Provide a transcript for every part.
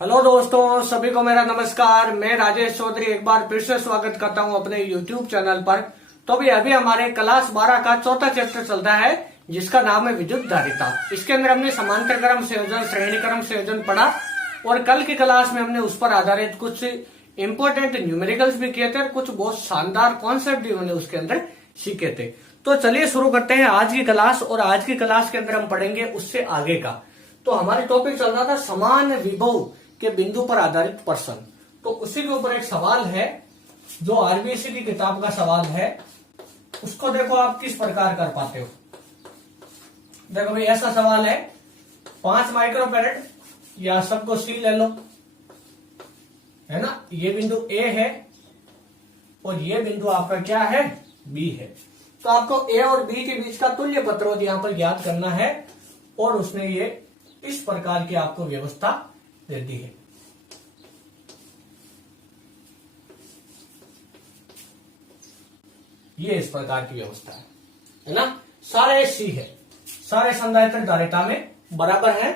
Hello दोस्तों, सभी को मेरा नमस्कार। मैं राजेश चौधरी एक बार फिर से स्वागत करता हूं अपने यूट्यूब चैनल पर। तो अभी हमारे क्लास 12 का चौथा चैप्टर चलता है जिसका नाम है विद्युत धारिता। इसके अंदर हमने समांतर क्रम संयोजन, श्रेणी क्रम संयोजन पढ़ा और कल की क्लास में हमने उस पर आधारित कुछ इंपोर्टेंट न्यूमेरिकल्स भी किए थे और कुछ बहुत शानदार कॉन्सेप्ट भी हमने उसके अंदर सीखे थे। तो चलिए शुरू करते हैं आज की क्लास। और आज की क्लास के अंदर हम पढ़ेंगे उससे आगे का। तो हमारे टॉपिक चल रहा था समान विभव के बिंदु पर आधारित प्रश्न। तो उसी के ऊपर एक सवाल है जो आरबीएससी की किताब का सवाल है। उसको देखो आप किस प्रकार कर पाते हो। देखो भाई, ऐसा सवाल है 5 माइक्रोफैरड, या सबको सी ले लो, है ना। ये बिंदु ए है और ये बिंदु आपका क्या है, बी है। तो आपको ए और बी के बीच का तुल्य प्रतिरोध यहां पर ज्ञात करना है और उसने ये इस प्रकार की आपको व्यवस्था दे दी है। ये इस प्रकार की व्यवस्था है ना। सारे सी है, सारे संधारित्र धारिता में बराबर है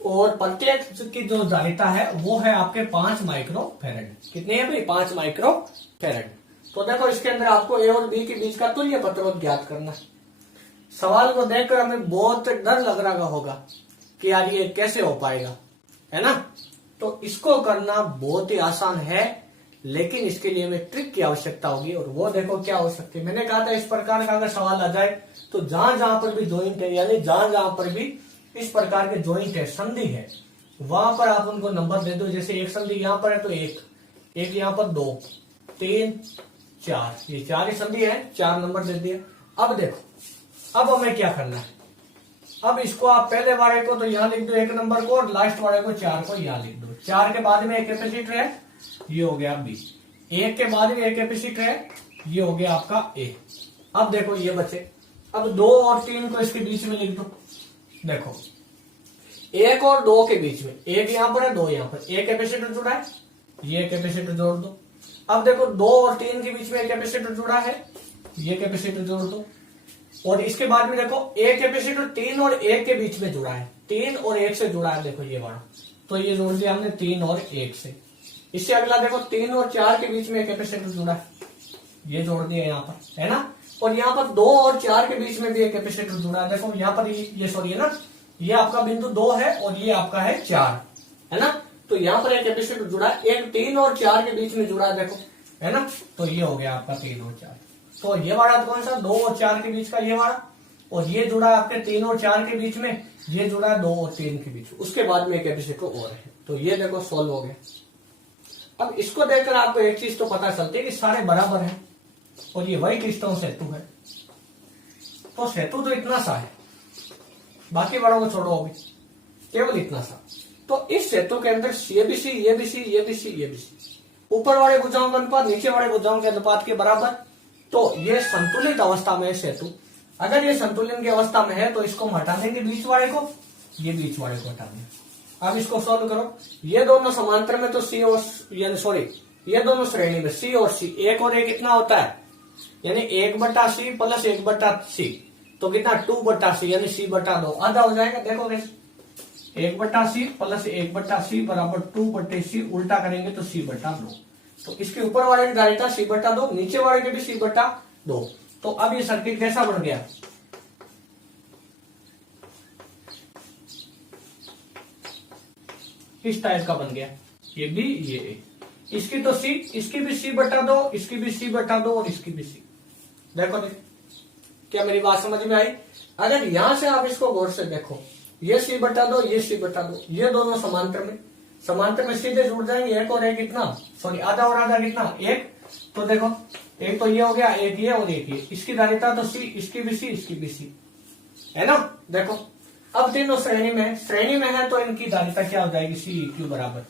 और प्रत्येक की जो धारिता है वो है आपके 5 माइक्रोफैरड। कितने हैं भाई, 5 माइक्रोफैरड। तो देखो इसके अंदर आपको ए और बी के बीच का तुल्य प्रतिरोध ज्ञात करना है। सवाल को देखकर हमें बहुत डर लग रहा होगा कि यार ये कैसे हो पाएगा, है ना। तो इसको करना बहुत ही आसान है, लेकिन इसके लिए हमें ट्रिक की आवश्यकता होगी। और वो देखो क्या हो सकती है। मैंने कहा था इस प्रकार का अगर सवाल आ जाए तो जहां जहां पर भी ज्वाइंट है, यानी जहां जहां पर भी इस प्रकार के ज्वाइंट है, संधि है, वहां पर आप उनको नंबर दे दो। जैसे एक संधि यहां पर है तो एक यहां पर 2, 3, 4, ये 4 ही संधि है, 4 नंबर दे दिए। अब देखो, अब हमें क्या करना है। अब इसको आप पहले वाले को तो यहां लिख दो 1 नंबर को, और लास्ट वाले को 4 को यहां लिख दो। 4 के बाद में एक कैपेसिटर है, ये हो गया बी। 1 के बाद में एक कैपेसिटर है, ये हो गया आपका ए। अब देखो ये बचे। अब 2 और 3 को इसके बीच में लिख दो। देखो 1 और 2 के बीच में 1 यहां पर है, 2 यहां पर, एक कैपेसिटर जुड़ा है, ये कैपेसिटर जोड़ दो। अब देखो 2 और 3 के बीच में एक कैपेसिटर जुड़ा है, ये कैपेसिटर जोड़ दो। और इसके बाद में देखो एक कैपेसिटर 3 और 1 के बीच में जुड़ा है, 3 और 1 से जुड़ा है, देखो ये वाला। तो ये जोड़ दिया हमने 3 और 1 से। इससे अगला देखो 3 और 4 के बीच में एक कैपेसिटर जुड़ा है, ये जोड़ दिया यहाँ पर, है ना। और यहाँ पर 2 और 4 के बीच में भी एक कैपेसिटर जुड़ा है। देखो यहाँ पर ये सॉरी है ना, ये आपका बिंदु 2 है और ये आपका है 4, है ना। तो यहाँ पर एक कैपेसिटर जुड़ा है, एक 3 और 4 के बीच में जुड़ा है, देखो, है ना। तो ये हो गया आपका 3 और 4। तो ये वाला कौन सा, 2 और 4 के बीच का ये वाला, और ये जुड़ा है आपके 3 और 4 के बीच में, ये जुड़ा है 2 और 3 के बीच। उसके बाद में एक कैपेसिटर और है। तो ये देखो सॉल्व हो गया। अब इसको देखकर आपको एक चीज तो पता चलती है कि सारे बराबर हैं और ये वही क्लिष्टोन सेतु है। तो सेतु तो इतना सा है, बाकी बड़ों को छोड़ो, अभी केवल इतना सा। तो इस सेतु के अंदर ये भी सी, ये भी सी, ये भी सी, ये भी सी, ऊपर वाले भुजाओं का अनुपात नीचे वाले भुजाओं के अनुपात के बराबर। तो ये संतुलित अवस्था में है सेतु। अगर ये संतुलन की अवस्था में है तो इसको हम हटा देंगे बीच वाले को, ये बीच वाले को हटा देंगे। अब इसको सॉल्व करो। ये दोनों समांतर में तो सी और यानी सॉरी ये दोनों श्रेणी में सी और सी, 1 और 1 कितना होता है, यानी 1/c प्लस 1/c, तो कितना 2/c यानी c/2 आधा हो जाएगा। देखो कैसे 1/c प्लस 1/c बराबर 2/c, उल्टा करेंगे तो c/2। तो इसके ऊपर वाले की धारिता c/2, नीचे वाले के भी c/2। तो अब ये सर्किट कैसा बन गया, इस टाइप का बन गया। ये बी, ये ए, इसकी तो सी, इसकी भी c/2, इसकी भी c/2 और इसकी भी सी। देखो क्या मेरी बात समझ में आई। अगर यहां से आप इसको गौर से देखो, ये c/2, ये c/2, ये दोनों समांतर में सीधे जुड़ जाएंगे। 1 और 1 कितना, सॉरी आधा और आधा कितना, 1। तो देखो एक तो ये हो गया, एक ये और एक ये, इसकी धारिता तो सी, इसकी भी सी, इसकी भी सी, है ना। देखो अब तीनों श्रेणी में है तो इनकी धारिता क्या हो जाएगी, C बराबर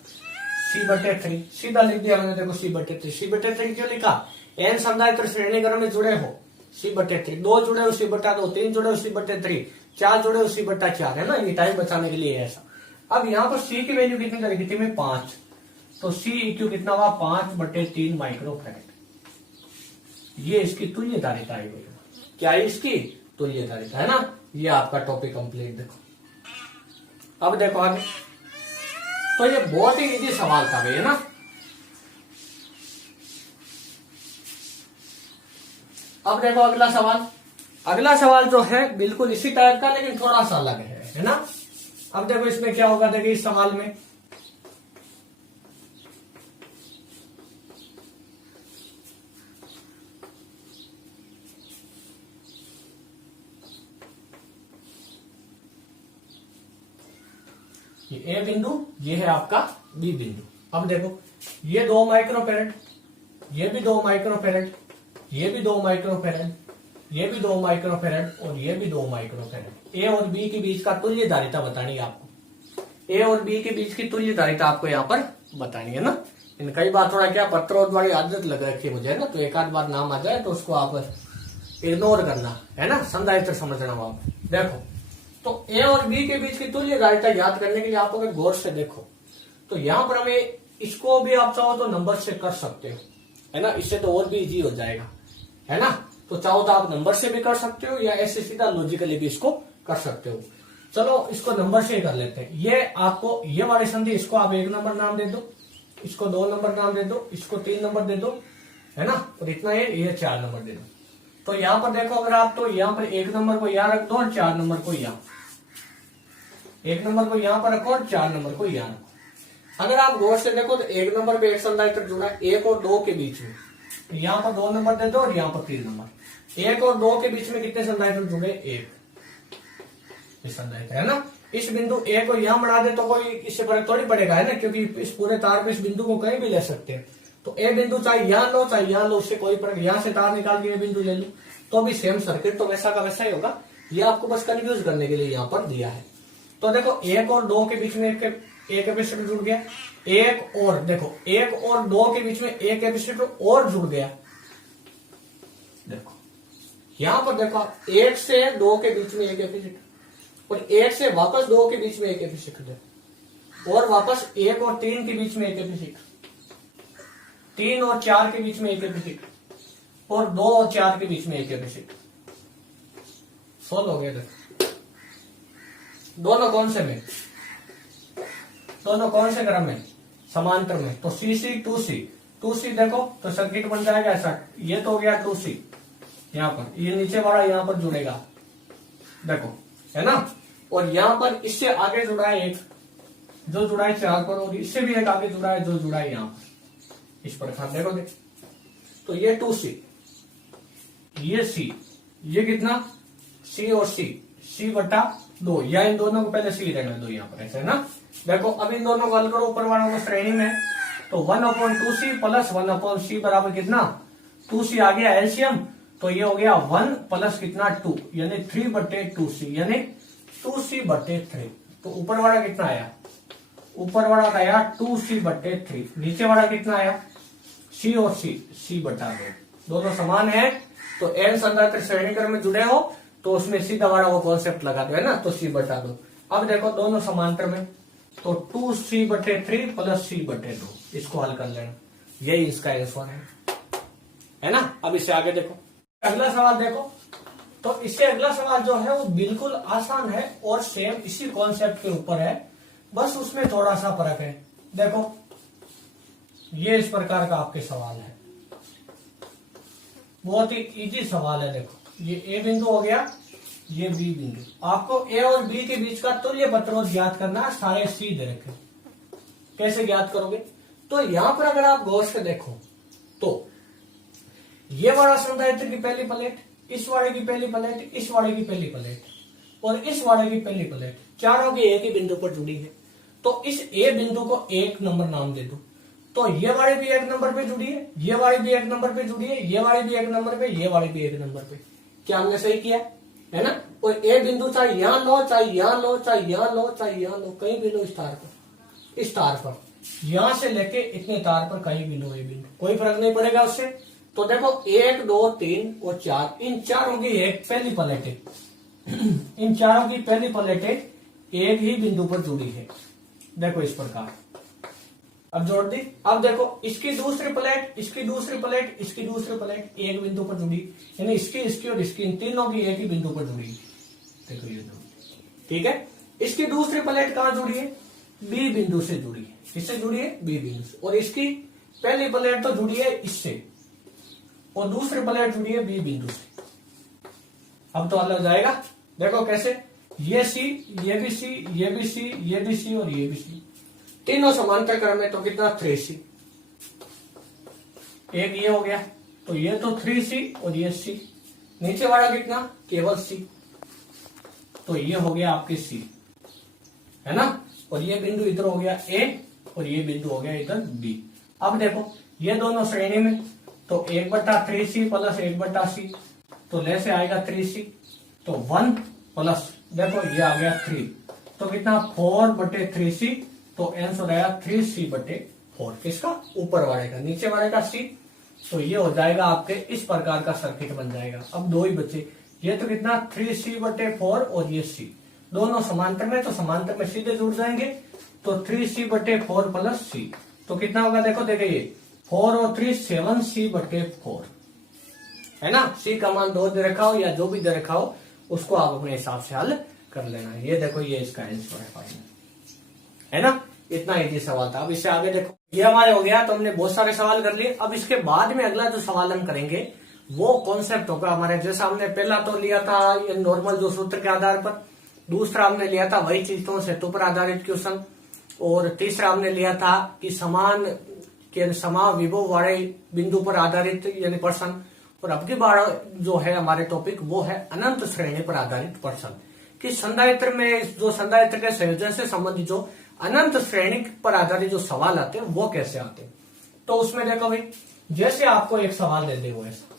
C/3। सीधा लिख दिया मैंने, देखो C/3। C/3 क्यों लिखा, n संधारित्र श्रेणी क्रम में जुड़े हो C/3, 2 जुड़े हो C/2, 3 जुड़े हो C/3, 4 जुड़े हो C/4, है ना। ये टाइम बचाने के लिए है ऐसा। अब यहाँ पर C की वैल्यू कितनी करेगी थी, 5। तो C कितना हुआ, 5/3 माइक्रोफैरड। ये इसकी तुल्य धारिता है। क्या है इसकी तुल्य धारिता, है ना। ये आपका टॉपिक कंप्लीट। देखो अब देखो आगे, तो ये बहुत ही इजी सवाल था भैया ना। अब देखो अगला सवाल। अगला सवाल जो है बिल्कुल इसी टाइप का लेकिन थोड़ा सा अलग है ना। अब देखो इसमें क्या होगा, देखिए इस सवाल में ये ए बिंदु, ये है आपका बी बिंदु। अब देखो ये 2 माइक्रोफेरेड, ये भी 2 माइक्रोफेरेड, ये भी 2 माइक्रोफेरेड, ये भी 2 माइक्रोफेरेड और ये भी 2 माइक्रोफेरेड। ए और बी के बीच का तुल्य धारिता बतानी है आपको। ए और बी के बीच की तुल्य धारिता आपको यहाँ पर बतानी है ना। इन कई बार थोड़ा क्या पत्रों वाली आदत लग रखी है मुझे ना, तो एक आध बार नाम आ जाए तो उसको आप इग्नोर करना है ना, संधारित्र समझना हो आप। देखो तो ए और बी के बीच की तुल्य धारिता याद करने के लिए आप अगर गौर से देखो तो यहाँ पर हमें इसको भी आप चाहो तो नंबर से कर सकते हो है ना, इससे तो और भी इजी हो जाएगा है ना। तो चाहो तो आप नंबर से भी कर सकते हो या ऐसे सीधा लॉजिकली भी इसको कर सकते हो। चलो इसको नंबर से ही कर लेते हैं। ये आपको ये वाली संधि, इसको आप 1 नंबर नाम दे दो, इसको 2 नंबर नाम दे दो, इसको 3 नंबर दे दो है ना, और इतना ये 4 नंबर दे दो। तो यहाँ पर देखो अगर आप तो यहाँ पर 1 नंबर को यहाँ रख दो और 4 नंबर को यहाँ, 1 नंबर को यहाँ पर रखो और 4 नंबर को यहाँ रखो। अगर आप गौर से देखो तो 1 नंबर पे एक संधारित्र जुड़ा है 1 और 2 के बीच में, यहाँ पर 2 नंबर दे दो और यहाँ पर 3 नंबर। 1 और 2 के बीच में कितने संधारित्र जुड़े, 1 संधारित्र है ना। इस बिंदु ए को यहाँ बढ़ा दे तो कोई इससे फर्क थोड़ी पड़ेगा है ना, क्योंकि इस पूरे तार पे इस बिंदु को कहीं भी ले सकते हैं। तो ए बिंदु चाहे यहाँ लो चाहे यहाँ लो, उससे कोई फर्क, यहाँ से तार निकाल के ये बिंदु ले लो तो भी सेम सर्किट तो वैसा का वैसा ही होगा। ये आपको बस कंफ्यूज करने के लिए यहाँ पर दिया है। तो देखो 1 और 2 के बीच में एक कैपेसिटर जुड़ गया, 1 और देखो 1 और 2 के बीच में एक कैपेसिटर और जुड़ गया। देखो यहां पर देखो 1 से 2 के बीच में एक कैपेसिटर और 1 से वापस 2 के बीच में एक कैपेसिटर और वापस 1 और 3 के बीच में एक कैपेसिटर, 3 और 4 के बीच में एक कैपेसिटर और 2 और 4 के बीच में एक कैपेसिटर। सोल्व हो गया। देखो दोनों कौन से में, दोनों कौन से क्रम में, समांतर में। तो सी सी टू सी देखो तो सर्किट बन जाएगा ऐसा। ये तो हो गया 2C, यहाँ पर ये नीचे वाला यहाँ पर जुड़ेगा देखो है ना, और यहाँ पर इससे आगे जुड़ा है एक जो जुड़ा है 4 पर, और इससे भी एक आगे जुड़ा है जो जुड़ा है यहाँ पर इस प्रकार देखो देख। तो ये 2C, ये C, ये कितना C और C बटा 2, या इन दोनों को पहले C रहने दो यहाँ पर ऐसे है ना। देखो अब इन दोनों को हल करो, ऊपर वालों को श्रेणी में, तो 1/2C प्लस 1/C बराबर कितना 2C आ गया एलसीएम। तो ये हो गया 1 प्लस कितना 2 यानी 3/2C यानी 2C/3। तो ऊपर वाला कितना आया, ऊपर वाला आया 2C/3, नीचे वाला कितना आया C और C/2, दोनों समान है। तो एन संधारित्र श्रेणी क्रम में जुड़े हो तो उसमें सीधा वाला वो कॉन्सेप्ट लगा दो है ना, तो C/2। अब देखो दोनों समांतर में, तो 2C/3 प्लस C/2, इसको हल कर लेना, यही इसका आंसर है ना। अब इससे आगे देखो अगला सवाल देखो, तो इससे अगला सवाल जो है वो बिल्कुल आसान है और सेम इसी कॉन्सेप्ट के ऊपर है, बस उसमें थोड़ा सा फर्क है। देखो ये इस प्रकार का आपके सवाल है, बहुत ही इजी सवाल है। देखो ये ए बिंदु हो गया, ये बी बिंदु, आपको ए और बी के बीच का तुल्य प्रतिरोध ज्ञात करना, सारे सी दे रखे। कैसे ज्ञात करोगे, तो यहां पर अगर आप गौर से देखो तो ये वाला संधारित्र की पहली प्लेट, इस वाले की पहली प्लेट, इस वाले की पहली प्लेट और इस वाले की पहली प्लेट, चारों की एक ही बिंदु पर जुड़ी है। तो इस ए बिंदु को 1 नंबर नाम दे दो। तो ये वाली भी 1 नंबर पे जुड़ी है, ये वाली भी 1 नंबर पे जुड़ी है, ये वाली भी 1 नंबर पे, ये वाली भी 1 नंबर पे। क्या हमने सही किया है ना। और ए बिंदु चाहे यहां लो चाहे यहां लो चाहे यहां लो चाहे यहां लो, कहीं भी लो स्टार पर, इस तार पर, यहां से लेके इतने तार पर कहीं भी लो ए बिंदु, कोई फर्क नहीं पड़ेगा उससे। तो देखो 1 2 3 और 4, इन चारों की एक पहली प्लेटें इन चारों की पहली प्लेटें एक ही बिंदु पर जुड़ी है। देखो इस प्रकार, अब जोड़ दी। अब देखो इसकी दूसरी प्लेट, इसकी दूसरी प्लेट, इसकी दूसरी प्लेट एक बिंदु पर जुड़ी, यानी इसकी और इसकी, इन तीनों की एक ही बिंदु पर जुड़ी। देखो ये दो, ठीक है। इसकी दूसरी प्लेट कहां जुड़ी है, बी बिंदु से जुड़ी है। किससे जुड़ी है? बी बिंदु से। और इसकी पहली प्लेट तो जुड़ी है इससे और दूसरी प्लेट जुड़ी है बी बिंदु से। अब तो अलग जाएगा। देखो कैसे, ये सी, ये भी सी, ये भी सी, ये भी सी और ये भी सी, तीनों समांतर क्रम में, तो कितना 3C। एक ये हो गया, तो ये तो 3C और ये C। नीचे वाला कितना? केवल C, तो ये हो गया आपके C, है ना। और ये बिंदु इधर हो गया A और ये बिंदु हो गया इधर B। अब देखो ये दोनों श्रेणी में, तो 1/3C प्लस 1/C, तो ले से आएगा 3C, तो 1 प्लस देखो ये आ गया 3, तो कितना 4/3C, तो आंसर आया 3C/4। किसका? ऊपर वाले का। नीचे वाले का C, तो ये हो जाएगा आपके इस प्रकार का सर्किट बन जाएगा। अब दो ही बचे, ये तो कितना 3C/4 और ये C, दोनों समांतर में, तो समांतर में सीधे जुड़ जाएंगे, तो 3C/4 प्लस C, तो कितना होगा? देखो ये 4 और 3 7C/4, है ना। C का मान 2 दे रखा हो या जो भी दे रखा हो उसको आप अपने हिसाब से हल कर लेना है। ये देखो ये इसका आंसर है फाइनल, है ना। इतना इजी सवाल था। अब इससे आगे देखो, ये हमारे हो गया, तो हमने बहुत सारे सवाल कर लिए। अब इसके बाद में अगला जो सवाल हम करेंगे वो कॉन्सेप्ट होगा हमारे, जैसा हमने पहला तो लिया था ये नॉर्मल जो सूत्र के आधार पर, दूसरा हमने लिया था वही चीजों सेतु पर आधारित क्वेश्चन, और तीसरा हमने लिया था कि समान विभव वाले बिंदु पर आधारित यानी प्रश्न, और अब की बार जो है हमारे टॉपिक वो है अनंत श्रेणी पर आधारित प्रश्न, कि संधारित्र में जो संधारित्र के संयोजन से संबंधित जो अनंत श्रेणी पर आधारित जो सवाल आते हैं वो कैसे आते हैं। तो उसमें देखो भाई, जैसे आपको एक सवाल दे दे वो ऐसा,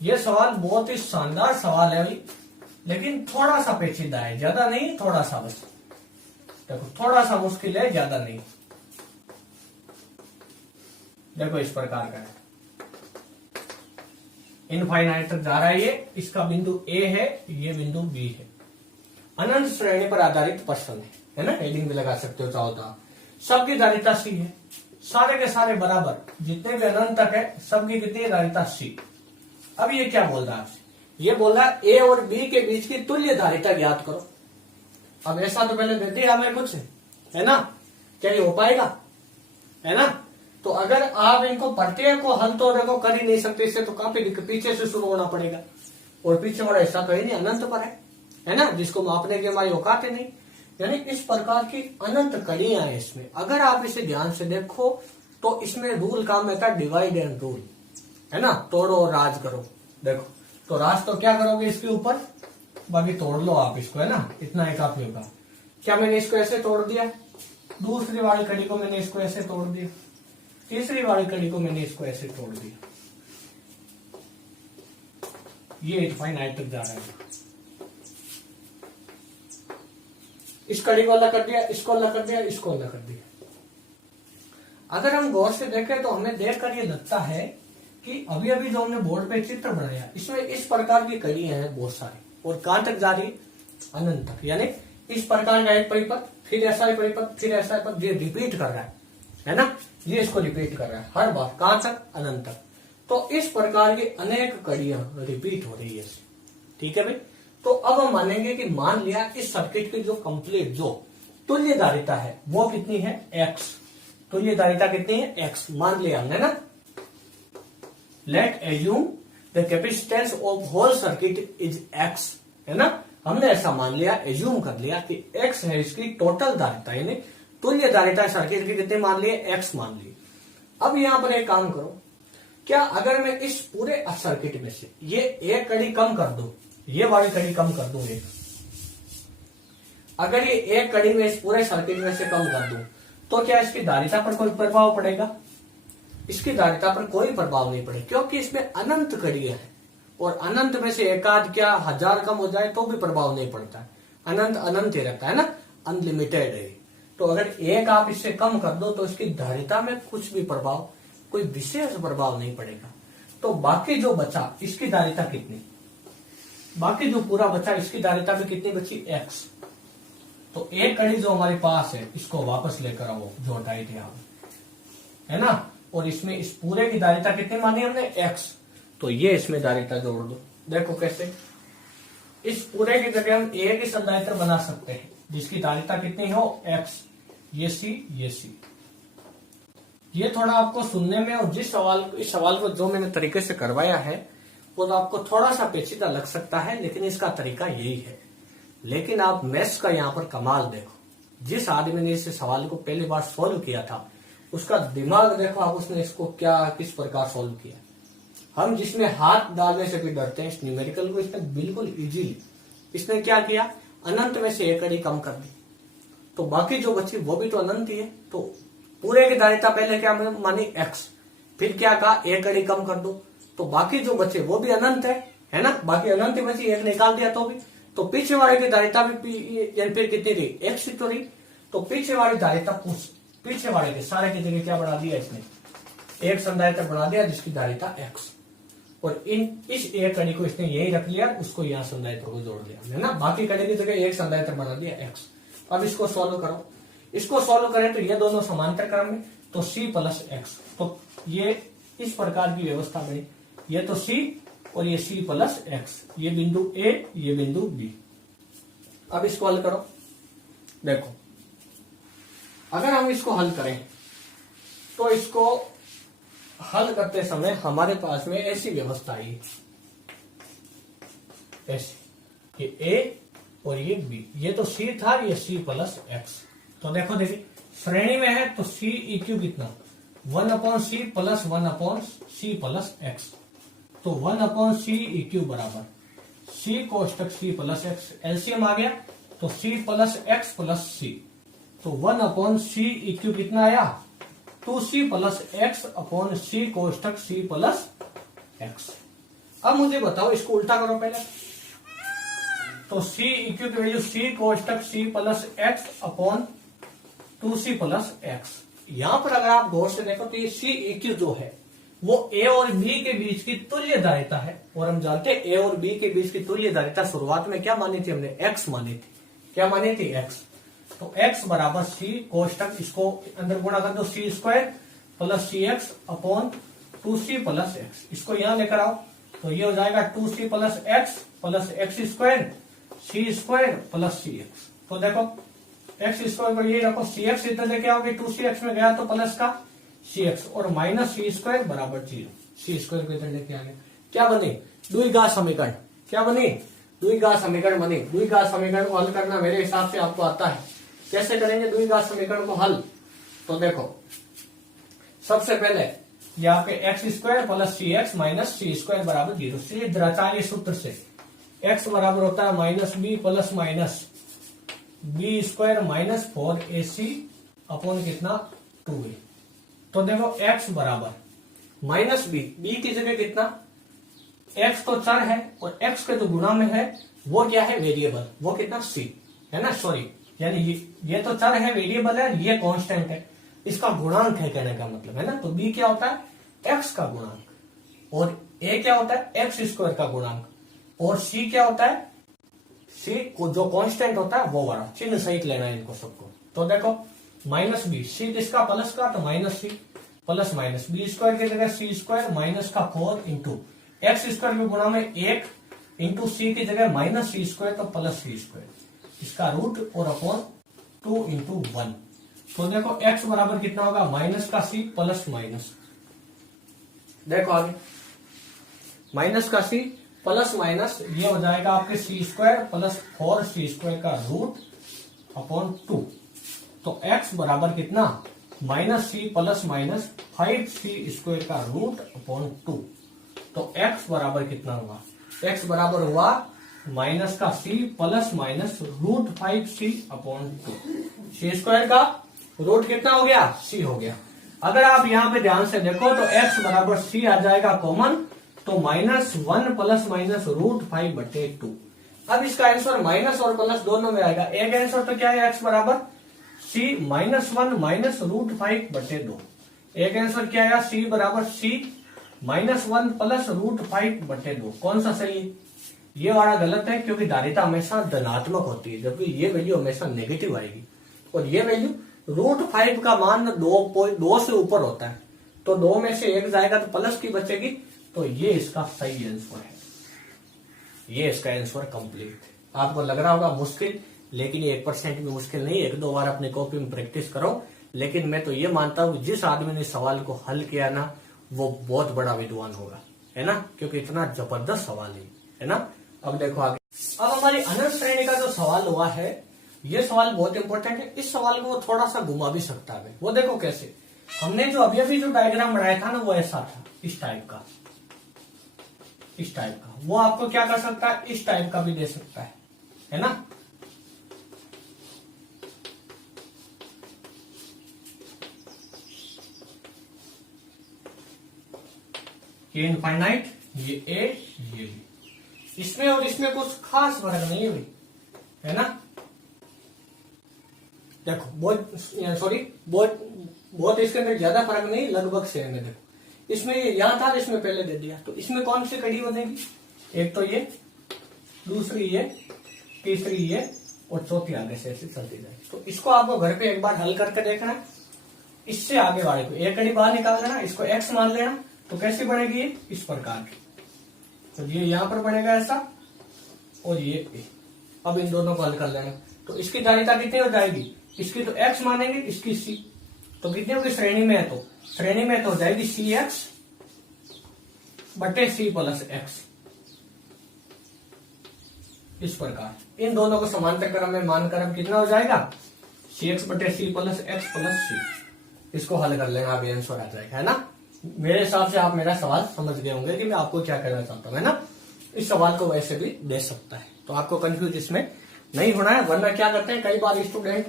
ये सवाल बहुत ही शानदार सवाल है भाई, लेकिन थोड़ा सा पेचीदा है, ज्यादा नहीं, थोड़ा सा बस। देखो थोड़ा सा मुश्किल है, ज्यादा नहीं। देखो इस प्रकार का है, इनफाइनाइट तक जा रहा है ये, इसका बिंदु A है, ये बिंदु B है, अनंत श्रेणी पर आधारित प्रश्न है ना। हेडिंग भी लगा सकते हो चाहो तो। सबकी धारिता C है, सारे के सारे बराबर, जितने भी अनंत तक है सबकी कितनी धारिता C। अब ये क्या बोल रहा है आपसे? ये बोल रहा है A और B के बीच की तुल्य धारिता ज्ञात करो। अब ऐसा तो पहले दे दिया हमें कुछ, है ना, क्या ये हो पाएगा? है ना। तो अगर आप इनको प्रत्येक को हल तो देखो कर ही नहीं सकते, इससे तो काफी पीछे से शुरू होना पड़ेगा, और पीछे वाला हिस्सा तो ही नहीं, अनंत पर है ना, जिसको मापने की हमारी औकात नहीं। यानी इस प्रकार की अनंत कड़ियां हैं इसमें। अगर आप इसे ध्यान से देखो तो इसमें रूल काम आता है डिवाइड एंड रूल, है ना, तोड़ो और राज करो। देखो तो राज तो क्या करोगे इसके ऊपर, बाकी तोड़ लो आप इसको, है ना, इतना ही काफी होगा। क्या मैंने इसको ऐसे तोड़ दिया, दूसरी वाली कड़ी को मैंने इसको ऐसे तोड़ दिया, तीसरी वाली कड़ी को मैंने इसको ऐसे तोड़ दिया, ये इनफाइनाइट तक जा रहा है। इस कड़ी को अलग कर दिया, इसको अलग कर दिया, इसको अलग कर दिया। अगर हम गौर से देखें तो हमें देखकर ये लगता है कि अभी अभी जो हमने बोर्ड पे चित्र बनाया इसमें इस प्रकार की कड़ियां हैं बहुत सारी, और कहां तक जा रही? अनंत तक। यानी इस प्रकार का एक परिपथ, फिर ऐसा ही परिपथ, फिर ऐसा परिपथ, ये रिपीट कर रहा है ना, ये इसको रिपीट कर रहा है हर बार, कहां तक? अनंत तक। तो इस प्रकार की अनेक कड़ियां रिपीट हो रही है, ठीक है भाई। तो अब हम मानेंगे कि मान लिया इस सर्किट की जो कंप्लीट जो तुल्य धारिता है वो कितनी है? X। तुल्य धारिता कितनी है? X मान लिया हमने ना। Let assume the capacitance of whole circuit is X, है ना, हमने ऐसा मान लिया, एज्यूम कर लिया कि X है इसकी टोटल धारिता, यानी तुल्य धारिता सर्किट की कितनी मान लिए? X मान लिए। अब यहां पर एक काम करो, क्या अगर मैं इस पूरे सर्किट में से ये एक कड़ी कम कर दूं, ये वाली कड़ी कम कर दूं, एक अगर ये एक कड़ी में इस पूरे सर्किट में से कम कर दूं, तो क्या इसकी धारिता पर कोई प्रभाव पड़ेगा? इसकी धारिता पर कोई प्रभाव नहीं पड़ेगा, क्योंकि इसमें अनंत कड़ियां हैं, और अनंत में से एकाध क्या 1000 कम हो जाए तो भी प्रभाव नहीं पड़ता है। अनंत अनंत ही रहता है ना, अनलिमिटेड है। तो अगर एक आप इससे कम कर दो तो इसकी धारिता में कुछ भी प्रभाव, कोई विशेष प्रभाव नहीं पड़ेगा। तो बाकी जो बचा इसकी धारिता कितनी, बाकी जो पूरा बचा इसकी धारिता भी कितनी बची? X। तो एक कड़ी जो हमारे पास है इसको वापस लेकर आओ जो हटाई थी आप, है ना, और इसमें इस पूरे की धारिता कितनी मानी हमने? X। तो ये इसमें धारिता जोड़ दो। देखो कैसे, इस पूरे की जगह हम एक ही संधारित्र बना सकते हैं, जिसकी धारिता कितनी हो x, ये c, ये c। ये थोड़ा आपको सुनने में और इस सवाल को जो मैंने तरीके से करवाया है वो तो आपको थोड़ा सा पेचीदा लग सकता है, लेकिन इसका तरीका यही है। लेकिन आप मैथ्स का यहाँ पर कमाल देखो, जिस आदमी ने इस सवाल को पहली बार सोल्व किया था उसका दिमाग देखो आप, उसने इसको क्या किस प्रकार सोल्व किया। हम जिसमें हाथ डालने से भी डरते हैं, इस न्यूमेरिकल को इसने बिल्कुल इजीली इसने क्या किया, अनंत में से एक कड़ी कम कर दी, तो बाकी जो बची वो भी तो अनंत ही है। तो पूरे की धारिता पहले क्या मानी x, फिर क्या कहा एक कड़ी कम कर दो, तो बाकी जो बचे वो भी अनंत है ना, बाकी अनंत ही बची, एक निकाल दिया तो भी, तो पीछे वाले की धारिता भी फिर कितनी रही, x ही तो रही। तो पीछे वाली धारिता पीछे वाले के सारे की जगह क्या बढ़ा दिया इसने, एक संधारित्र बना दिया जिसकी धारिता x, और इस एक कड़ी को इसने यही रख लिया, उसको यहाँ संधारित्र को जोड़ दिया है ना, बाकी कड़ी की जगह एक संधारित्र बना दिया x। अब इसको सॉल्व करो, इसको सॉल्व करें तो ये दोनों समांतर क्रम में, तो c प्लस x, तो ये इस प्रकार की व्यवस्था बनी, ये तो c और ये c प्लस x, ये बिंदु a, ये बिंदु b। अब इसको हल करो, देखो अगर हम इसको हल करें तो इसको हल करते समय हमारे पास में ऐसी व्यवस्था आई, ऐसी, ये a और ये b, ये तो c था, ये c प्लस x। तो देखो देखिए श्रेणी में है तो c इक्यू कितना 1/c plus 1/c plus x, तो 1/c इक्यू बराबर c कोष्टक c प्लस x, एलसीएम आ गया तो c plus x plus c, तो 1/c इक्यू कितना आया 2c plus x upon c कोष्टक c प्लस x। अब मुझे बताओ इसको उल्टा करो पहले, तो c इक्यू की वैल्यू c कोष्टक c plus x upon 2c plus x। यहां पर अगर आप गौर से देखो तो ये c इक्यू जो है वो a और b के बीच की तुल्य धारिता है, और हम जानते हैं a और b के बीच की तुल्य धारिता शुरुआत में क्या मानी थी हमने, x मानी थी, क्या मानी थी x। तो x बराबर c कोष्टक, इसको अंदर गुणा कर दो c square plus C x upon 2c plus x, इसको यहां लेकर आओ तो ये हो जाएगा 2c plus x square C square plus C x. तो देखो एक्स स्क्वायर को ये रखो, सी एक्स इधर लेके आओगे 2cx में गया तो प्लस का सी एक्स और माइनस सी स्क्वायर बराबर 0, सी स्क्वायर को इधर लेके आ गया, क्या बने द्विघात समीकरण, क्या बने द्विघात समीकरण बने। द्विघात समीकरण को हल करना मेरे हिसाब से आपको आता है, कैसे करेंगे द्विघात समीकरण को हल। तो देखो सबसे पहले ये आपके x square plus C x minus सी स्क्वायर बराबर 0, सीधे द्विघातीय सूत्र से एक्स बराबर होता है minus b plus minus b square minus 4ac upon कितना 2a। तो देखो x बराबर माइनस बी, बी की जगह कितना x तो चर है और x के जो गुणा में है वो क्या है वेरिएबल, वो कितना c है ना, सॉरी यानी ये तो चर है वेरिएबल है, ये कांस्टेंट है, इसका गुणांक है कहने का मतलब है ना। तो b क्या होता है x का गुणांक और a क्या होता है एक्स स्क्वायर का गुणांक और c क्या होता है c को जो कांस्टेंट होता है वो वाला, चिन्ह सहित लेना है इनको सबको। तो देखो माइनस बी, सी किसका प्लस का, तो minus c plus minus b square की जगह सी स्क्वायर माइनस का 4 इंटू एक्स स्क्वायर के गुणा में 1 इंटू सी की जगह माइनस सी स्क्वायर तो प्लस सी स्क्वायर, इसका रूट और अपॉन 2 इंटू 1। तो देखो x बराबर कितना होगा माइनस का सी प्लस माइनस, देखो आगे माइनस का सी प्लस माइनस ये हो जाएगा आपके c square plus 4c square का रूट अपॉन 2। तो x बराबर कितना minus c plus minus 5c square का रूट अपॉन 2। तो x बराबर कितना हुआ, x बराबर हुआ माइनस का c plus minus root 5c upon 2। C square का रूट कितना हो गया c हो गया। अगर आप यहाँ पे ध्यान से देखो तो x बराबर c आ जाएगा कॉमन, तो -1 प्लस माइनस रूट 5/2। अब इसका आंसर माइनस और प्लस दोनों में आएगा, एक आंसर तो क्या है x बराबर c -1 माइनस रूट 5/2, एक आंसर क्या आया c बराबर c -1 प्लस रूट 5/2। कौन सा सही है, ये वाला गलत है क्योंकि धारिता हमेशा धनात्मक होती है जबकि ये वैल्यू हमेशा नेगेटिव आएगी, और ये वैल्यू रूट 5 का मान 2 से ऊपर होता है, तो 2 में से 1 जाएगा तो प्लस की बचेगी, तो ये इसका सही आंसर है, ये इसका आंसर कंप्लीट। आपको लग रहा होगा मुश्किल, लेकिन ये 1% भी मुश्किल नहीं है। 1-2 बार अपनी कॉपी में प्रैक्टिस करो। लेकिन मैं तो ये मानता हूँ जिस आदमी ने सवाल को हल किया ना वो बहुत बड़ा विद्वान होगा, है ना, क्योंकि इतना जबरदस्त सवाल है ना। अब देखो आगे, अब हमारी अनंत श्रेणी का जो सवाल हुआ है ये सवाल बहुत इंपॉर्टेंट है। इस सवाल को वो थोड़ा सा घुमा भी सकता है। वो देखो कैसे, हमने जो अभी जो डायग्राम बनाया था ना वो ऐसा था, इस टाइप का, इस टाइप का। वो आपको क्या कर सकता है, इस टाइप का भी दे सकता है ना। ये इनफाइनाइट, ये ए, ये बी, इसमें और इसमें कुछ खास फर्क नहीं है भाई, है ना। देखो बहुत इसके अंदर ज्यादा फर्क नहीं, लगभग सेम है। देखो इसमें ये यहां था, इसमें पहले दे दिया, तो इसमें कौन सी कड़ी बनेगी, एक तो ये, दूसरी ये, तीसरी ये और चौथी आगे से ऐसे चलती जाएगी। तो इसको आपको घर पे एक बार हल करके देखना है। इससे आगे वाले को एक कड़ी बाहर निकाल देना, इसको एक्स मान लेना, तो कैसी बनेगी इस प्रकार की। तो ये यहां पर बनेगा ऐसा और ये ए। अब इन दोनों को हल कर लेना, तो इसकी धारिता कितनी हो जाएगी, इसकी तो एक्स मानेंगे, इसकी सी, तो कितनी होगी श्रेणी में है, तो श्रेणी में तो हो जाएगी सी एक्स बटे सी प्लस एक्स, इस प्रकार। इन दोनों को समांतर क्रम में मानकर अब कितना हो जाएगा, सी एक्स बटे सी प्लस एक्स प्लस सी। इसको हल कर लेना, अभी आंसर आ जाएगा, है ना। मेरे हिसाब से आप मेरा सवाल समझ गए होंगे कि मैं आपको क्या कहना चाहता हूं, है ना। इस सवाल को वैसे भी दे सकता है, तो आपको कंफ्यूज इसमें नहीं होना है। वरना क्या करते हैं कई बार स्टूडेंट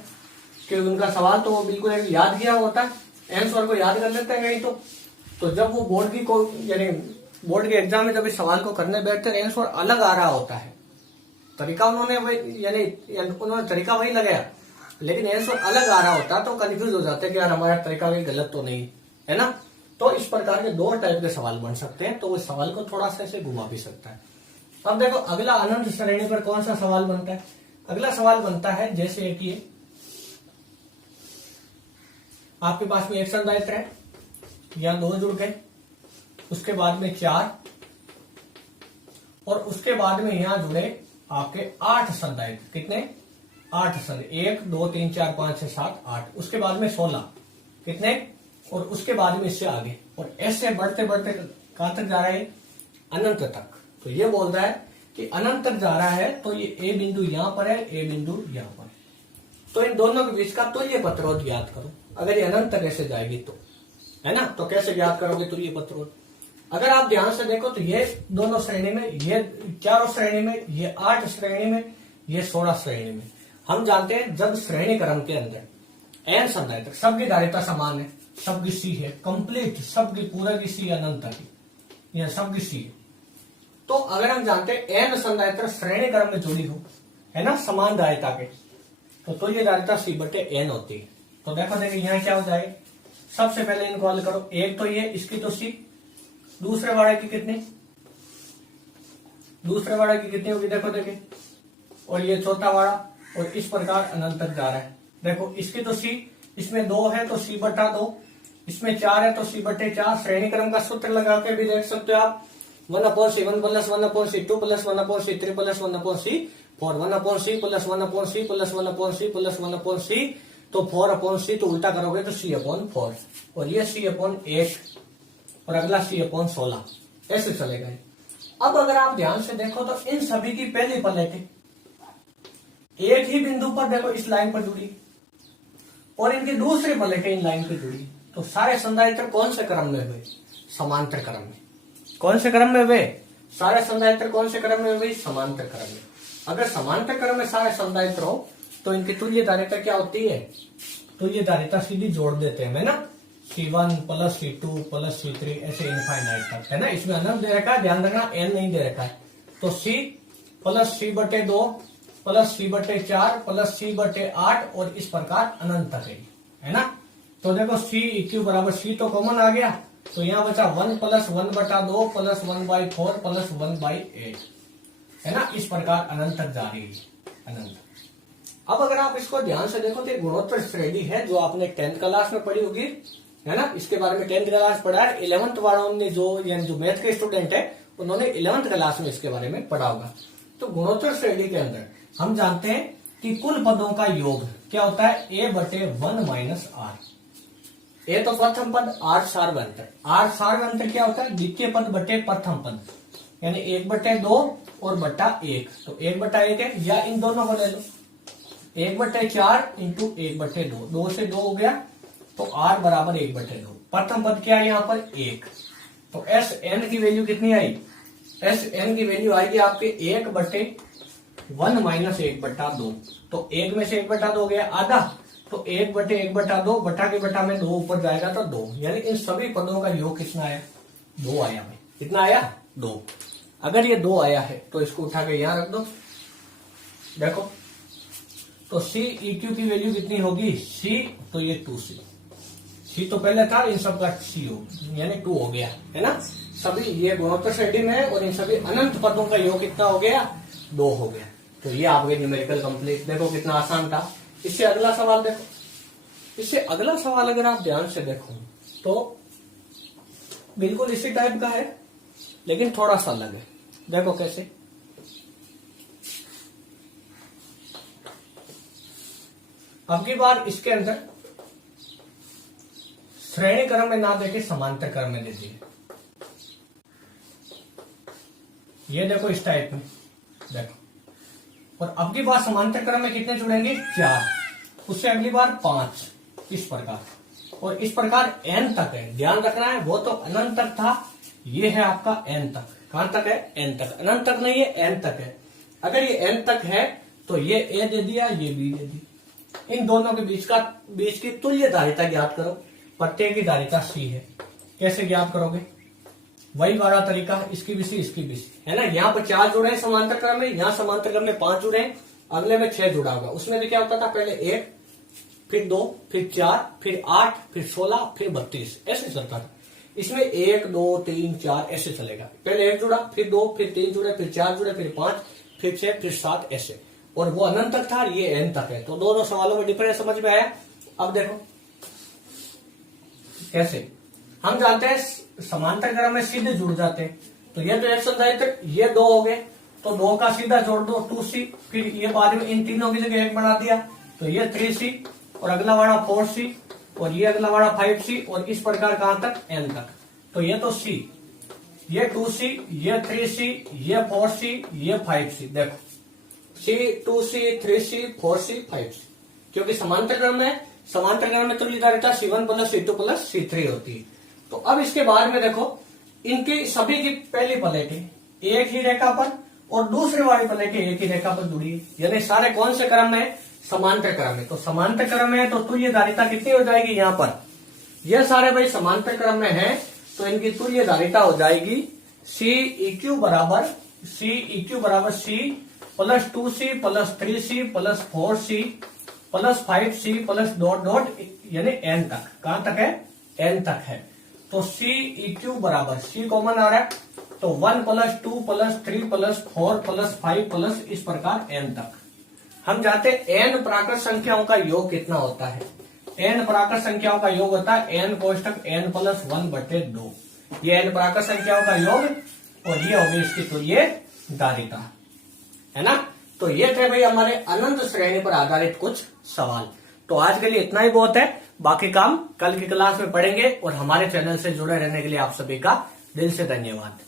कि उनका सवाल तो वो बिल्कुल याद किया होता है, आंसर को याद कर लेते हैं कहीं तो जब वो बोर्ड की को यानी बोर्ड के एग्जाम में जब इस सवाल को करने बैठते हैं आंसर अलग आ रहा होता है। तरीका उन्होंने वही यानी उन्होंने तरीका वही लगाया, लेकिन आंसर अलग आ रहा होता है, तो कंफ्यूज हो जाते हैं कि यार हमारा तरीका भी गलत तो नहीं, है ना। तो इस प्रकार के दो टाइप के सवाल बन सकते हैं, तो उस सवाल को थोड़ा सा ऐसे घुमा भी सकता है। अब देखो अगला अनंत श्रेणी पर कौन सा सवाल बनता है। अगला सवाल बनता है जैसे कि आपके पास में एक संधारित्र है, यहां 2 जुड़ गए, उसके बाद में 4 और उसके बाद में यहां जुड़े आपके 8 संधारित्र। कितने, 8 संध, 1 2 3 4 5 6 7 8, उसके बाद में 16, कितने, और उसके बाद में इससे आगे, और ऐसे बढ़ते बढ़ते कहां तक जा रहा है, अनंत तक। तो ये बोल रहा है कि अनंत तक जा रहा है, तो ये ए बिंदु यहां पर है, ए बिंदु यहां पर है, तो इन दोनों के बीच का तुल्य प्रतिरोध ज्ञात करो। अगर ये अनंत तक ऐसे जाएगी तो, है ना, तो कैसे ज्ञात करोगे तुल्य प्रतिरोध। अगर आप ध्यान से देखो तो ये दोनों श्रेणी में, ये चारों श्रेणी में, ये 8 श्रेणी में, ये 16 श्रेणी में। हम जानते हैं जब श्रेणी क्रम के अंदर एन संधारित्र सबकी धारिता समान है, सबकी सी है, कंप्लीट सबकी पूरा की सी अनंत की, यह सबकी सी है। तो अगर हम जानते हैं एन संधारित्र श्रेणी क्रम में जुड़ी हो, है ना, समान धारिता के, तो ये धारिता सी बटे एन होती है। तो देखो यहाँ क्या हो जाएगा, सबसे पहले इनको हल करो। एक तो ये, इसकी तो सी, दूसरे वाले की कितनी, दूसरे वाले की कितनी होगी, देखो देखिए, और ये चौथा वाला, और इस प्रकार अनंत तक जा रहा है। देखो इसकी तो सी, इसमें 2 है तो सी बटा 2, इसमें 4 है तो सी बटे 4। श्रेणी क्रम का सूत्र लगा के भी देख सकते हो आप, 1/C1 plus 1/C2 plus 1/C3 plus 1/C4, 1/C plus 1/C plus 1/C plus 1/C, तो 4/C, तो उल्टा करोगे तो C/4, और ये C/8 और अगला C/16, ऐसे चलेगा। अब अगर आप ध्यान से देखो तो इन सभी की पहली प्लेटें एक ही बिंदु पर देखो इस लाइन पर जुड़ी, और इनकी दूसरी प्लेटें इन लाइन पर जुड़ी, तो सारे संधारित्र कौन से क्रम में हुए, समांतर क्रम में। कौन से क्रम में हुए, सारे संधारित्र कौन से क्रम में हुए, समांतर क्रम में। अगर समांतर क्रम में सारे संधारित्र हो तो इनकी तुल्य धारिता क्या होती है, तुल्य धारिता सीधी जोड़ देते हैं, है ना, C1 plus C2 plus C3 ऐसे इनफाइनाइट तक, है ना। इसमें अनंत दे रखा है, ध्यान रखना n नहीं दे रखा है, तो C प्लस C बटे 2 प्लस C बटे 4 प्लस C बटे 8 और इस प्रकार अनंत तक है ना। तो देखो C बराबर C तो कॉमन आ गया, तो यहाँ बचा 1 प्लस 1 बटा 2 प्लस 1/4 प्लस 1/8, है ना। इस प्रकार अनंत तक जा रही है, अनंत। अब अगर आप इसको ध्यान से देखो तो एक गुणोत्तर श्रेणी है जो आपने 10th क्लास में पढ़ी होगी, है ना। इसके बारे में 10th क्लास पढ़ा है, 11th वालों ने जो मैथ के स्टूडेंट है उन्होंने 11th क्लास में इसके बारे में पढ़ा होगा। तो गुणोत्तर श्रेणी के अंदर हम जानते हैं कि कुल पदों का योग क्या होता है, a बटे 1 माइनस आर। ए तो प्रथम पद, आर सार्वंतर। आर सार्वंतर क्या होता है, द्वितीय पद बटे प्रथम पद, यानी 1/2 और बटा 1। तो 1/1 है, या इन दोनों को ले लो, 1/4 इंटू 1/2, 2 से 2 हो गया, तो आर बराबर 1/2। प्रथम पद क्या है यहाँ पर 1, तो एस एन की वैल्यू कितनी आई, एस एन की वैल्यू आएगी आपके 1/1 माइनस 1/2। तो 1 में से 1/2 हो गया आधा, तो 1/1/2, बटा के बटा में 2 ऊपर जाएगा तो 2, यानी इन सभी पदों का योग कितना आया, 2 आया भाई। कितना आया, 2। अगर ये 2 आया है तो इसको उठा के यहां रख दो। देखो तो सी ई क्यू की वैल्यू कितनी होगी, सी तो ये 2c, सी तो पहले था, इन सब का सी हो, यानी 2 हो गया, है ना। सभी ये गुणोत्तर श्रेणी में है और इन सभी अनंत पदों का योग कितना हो गया, 2 हो गया। तो ये आपके न्यूमेरिकल कंप्लीट। देखो कितना आसान था। इससे अगला सवाल देखो, इससे अगला सवाल अगर आप ध्यान से देखो तो बिल्कुल इसी टाइप का है, लेकिन थोड़ा सा अलग है। देखो कैसे, अब की बार इसके अंदर श्रेणी क्रम में ना देके समांतर क्रम में दे दिए। ये देखो इस टाइप में देखो, और अब की बार समांतर क्रम में कितने जुड़ेंगे, 4, उससे अगली बार 5, इस प्रकार, और इस प्रकार n तक है। ध्यान रखना है, वो तो अनंत तक था, ये है आपका n तक। कहां तक है, n तक, अनंत तक नहीं है, n तक है। अगर ये n तक है तो ये a दे दिया, ये b दे दी। इन दोनों के बीच की तुल्य धारिता ज्ञात करो। प्रत्येक की धारिता c है। कैसे ज्ञात करोगे, वही वाला तरीका है, इसकी भी सी, इसकी भी सी, है ना। यहाँ पर 4 जुड़े हैं समांतर क्रम में, यहाँ समांतर क्रम में 5 जुड़े हैं, अगले में 6 जुड़ा होगा। उसमें भी क्या होता था, पहले 1, फिर 2, फिर 4, फिर 8, फिर 16, फिर 32, ऐसे चलता था। इसमें 1, 2, 3, 4 ऐसे चलेगा। पहले 1 जुड़ा, फिर 2, फिर 3 जुड़े, फिर 4 जुड़े, फिर 5, फिर 6, फिर 7 ऐसे, और वो अनंत तक था, ये n तक है। तो दोनों सवालों में डिफरेंस समझ में आया। अब देखो कैसे, हम जानते हैं समांतर क्रम में सीधे जुड़ जाते हैं। तो ये तो एक संधारित्र, ये 2 हो गए, तो 2 का सीधा जोड़ दो 2c, फिर ये बाद में इन तीनों की जगह 1 बना दिया, तो ये 3c, और अगला वाला 4c, और ये अगला वाला 5c, और इस प्रकार कहां तक, n तक। तो ये तो c, ये 2c, ये 3c, ये 4c, ये 5c। देखो c, 2c, 3c, 4c, 5c, क्योंकि समांतर क्रम में तुल्य धारिता C1 plus C2 plus C3 होती है। तो अब इसके बाद में देखो, इनकी सभी की पहली प्लेटें एक ही रेखा पर और दूसरे वाली प्लेटें एक ही रेखा पर जुड़ी है, यानी सारे कौन से क्रम में, समांतर क्रम में। तो समांतर क्रम में तो तुल्य धारिता कितनी हो जाएगी, यहाँ पर ये सारे भाई समांतर क्रम में है, तो इनकी तुल्य धारिता हो जाएगी CEQ बराबर C plus 2c plus 3c plus 4c plus 5c plus dot dot, यानी n तक। कहां तक है, n तक है। तो CEQ बराबर, C कॉमन आ रहा है, तो 1 plus 2 plus 3 plus 4 plus 5 plus इस प्रकार n तक। हम जानते हैं n प्राकृत संख्याओं का योग कितना होता है, n प्राकृत संख्याओं का योग होता है n कोष्टक n प्लस 1/2। ये n प्राकृत संख्याओं का योग, और ये होगी इसकी तुल्य धारिता, है ना। तो ये थे भाई हमारे अनंत श्रेणी पर आधारित कुछ सवाल। तो आज के लिए इतना ही बहुत है, बाकी काम कल की क्लास में पढ़ेंगे। और हमारे चैनल से जुड़े रहने के लिए आप सभी का दिल से धन्यवाद।